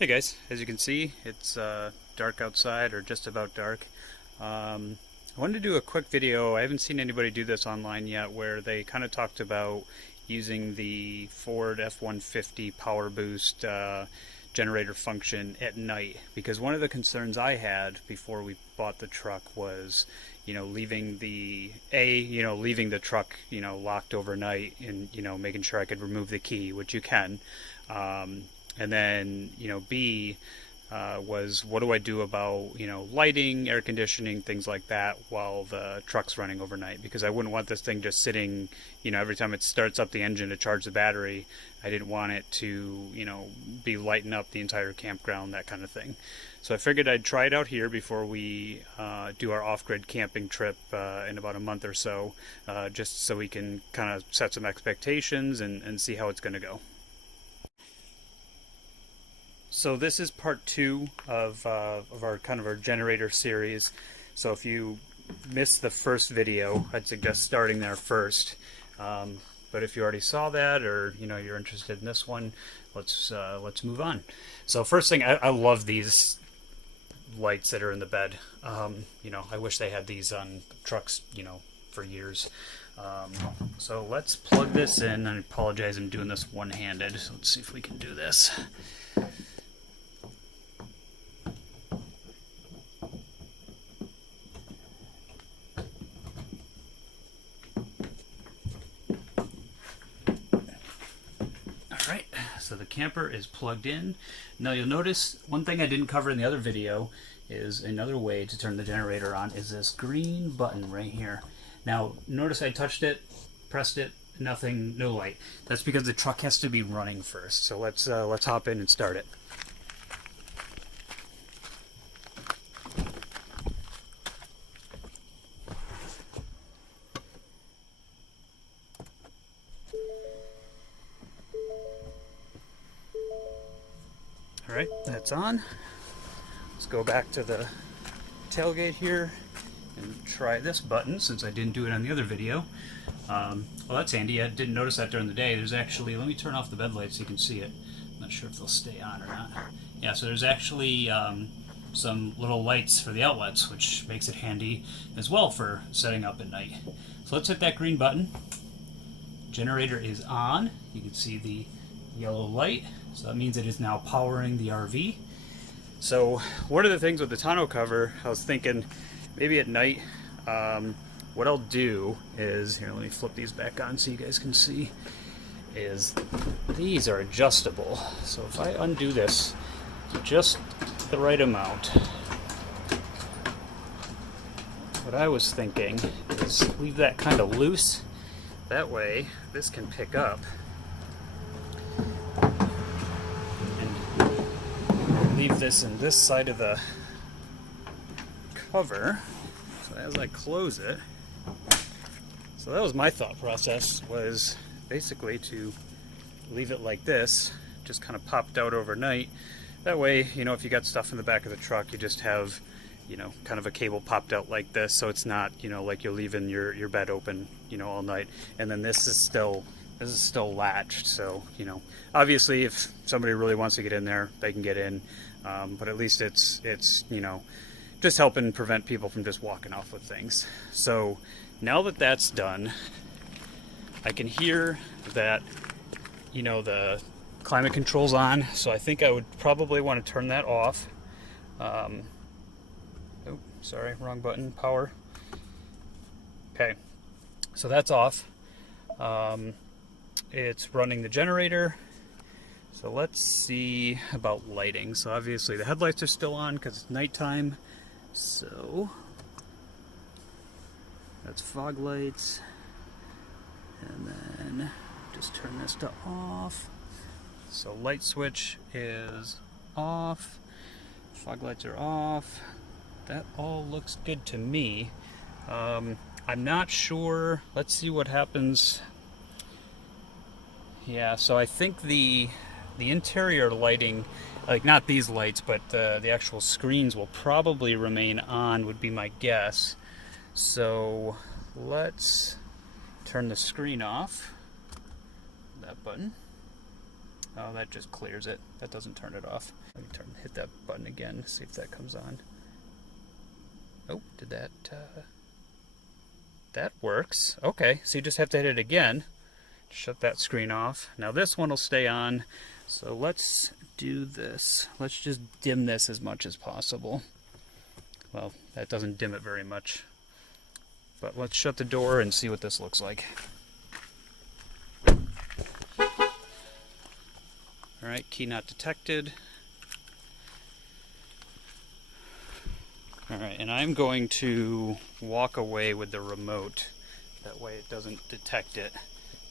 Hey guys, as you can see, it's dark outside, or just about dark. I wanted to do a quick video. I haven't seen anybody do this online yet, where they kind of talked about using the Ford F-150 Powerboost generator function at night. Because one of the concerns I had before we bought the truck was, leaving the truck, locked overnight, and making sure I could remove the key, which you can. And then, B, was what do I do about, lighting, air conditioning, things like that while the truck's running overnight? Because I wouldn't want this thing just sitting, every time it starts up the engine to charge the battery. I didn't want it to, be lighting up the entire campground, that kind of thing. So I figured I'd try it out here before we do our off-grid camping trip in about a month or so, just so we can kind of set some expectations and see how it's going to go. So this is part two of our generator series. So if you missed the first video, I'd suggest starting there first. But if you already saw that, or you're interested in this one, let's move on. So first thing, I love these lights that are in the bed. I wish they had these on trucks, for years. So let's plug this in. I apologize, I'm doing this one-handed. So let's see if we can do this. So the camper is plugged in. Now you'll notice one thing I didn't cover in the other video is another way to turn the generator on is this green button right here. Now notice I touched it, pressed it, nothing, no light. That's because the truck has to be running first. So let's hop in and start it. Alright, that's on. Let's go back to the tailgate here and try this button since I didn't do it on the other video. Well, that's handy. I didn't notice that during the day. There's actually, let me turn off the bed lights so you can see it. I'm not sure if they'll stay on or not. Yeah, so there's actually some little lights for the outlets, which makes it handy as well for setting up at night. So let's hit that green button. Generator is on. You can see the yellow light. So that means it is now powering the RV. So one of the things with the tonneau cover, I was thinking maybe at night, what I'll do is, here, let me flip these back on so you guys can see, is these are adjustable. So if I undo this just the right amount, what I was thinking is leave that kind of loose. That way this can pick up. Leave this in this side of the cover. So as I close it, so that was my thought process, was basically to leave it like this, just kind of popped out overnight. That way, if you got stuff in the back of the truck, you just have, kind of a cable popped out like this, so it's not, like you're leaving your bed open, all night. And then this is still latched, so obviously if somebody really wants to get in there, they can get in, but at least it's just helping prevent people from just walking off with things. So now that that's done, I can hear that the climate control's on, so I think I would probably want to turn that off. Oh, sorry, wrong button. Power. Okay, so that's off. It's running the generator. So let's see about lighting. So obviously the headlights are still on because it's nighttime. So that's fog lights. And then just turn this to off. So light switch is off. Fog lights are off. That all looks good to me. I'm not sure. Let's see what happens. Yeah, so I think the interior lighting, like not these lights, but the actual screens will probably remain on, would be my guess. So let's turn the screen off, that button. Oh, that just clears it. That doesn't turn it off. Let me hit that button again, see if that comes on. Oh, did that, that works. Okay, so you just have to hit it again. Shut that screen off. Now this one will stay on. So let's do this. Let's just dim this as much as possible. Well, that doesn't dim it very much. But let's shut the door and see what this looks like. Alright, key not detected. Alright, and I'm going to walk away with the remote. That way it doesn't detect it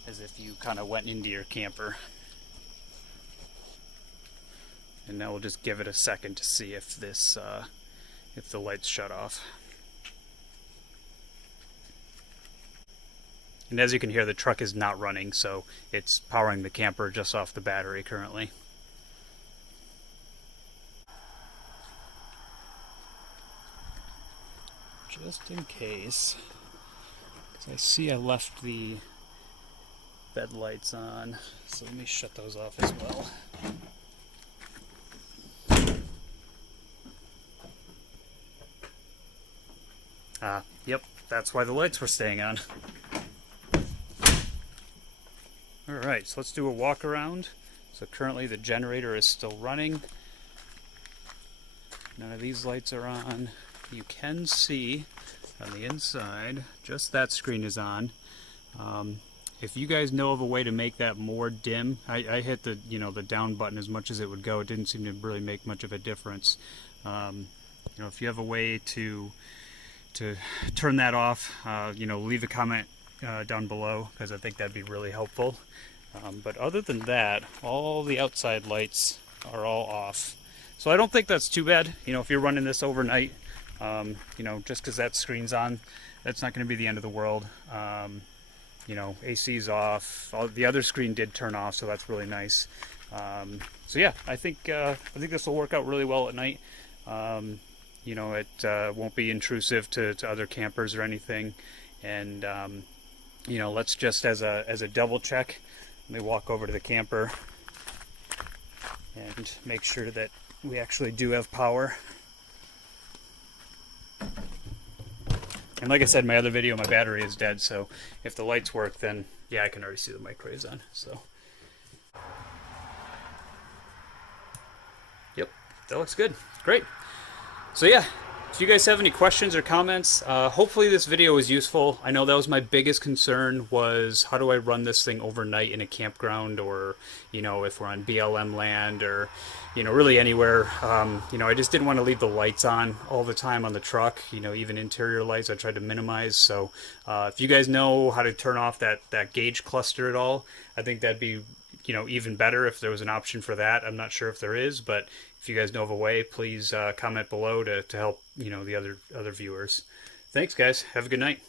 as if you kind of went into your camper. And now we'll just give it a second to see if this, if the lights shut off. And as you can hear, the truck is not running, so it's powering the camper just off the battery currently. Just in case, because I see I left the bed lights on, so let me shut those off as well. Yep, that's why the lights were staying on. Alright, so let's do a walk around. So currently the generator is still running. None of these lights are on. You can see on the inside, just that screen is on. If you guys know of a way to make that more dim, I hit the the down button as much as it would go. It didn't seem to really make much of a difference. If you have a way to turn that off, leave a comment down below, because I think that'd be really helpful. But other than that, all the outside lights are all off. So I don't think that's too bad. If you're running this overnight, just because that screen's on, that's not going to be the end of the world. AC's off. The other screen did turn off, so that's really nice. So yeah, I think this will work out really well at night. It won't be intrusive to other campers or anything. And let's just as a double check, let me walk over to the camper and make sure that we actually do have power. And like I said in my other video, my battery is dead, so if the lights work, then yeah, I can already see the microwaves on. So yep, that looks good. Great. So yeah, if you guys have any questions or comments, hopefully this video was useful. I know that was my biggest concern, was how do I run this thing overnight in a campground, or if we're on BLM land, or really anywhere. I just didn't want to leave the lights on all the time on the truck, even interior lights I tried to minimize. So if you guys know how to turn off that gauge cluster at all, I think that'd be even better if there was an option for that. I'm not sure if there is, but if you guys know of a way, please comment below to help the other viewers. Thanks guys, have a good night.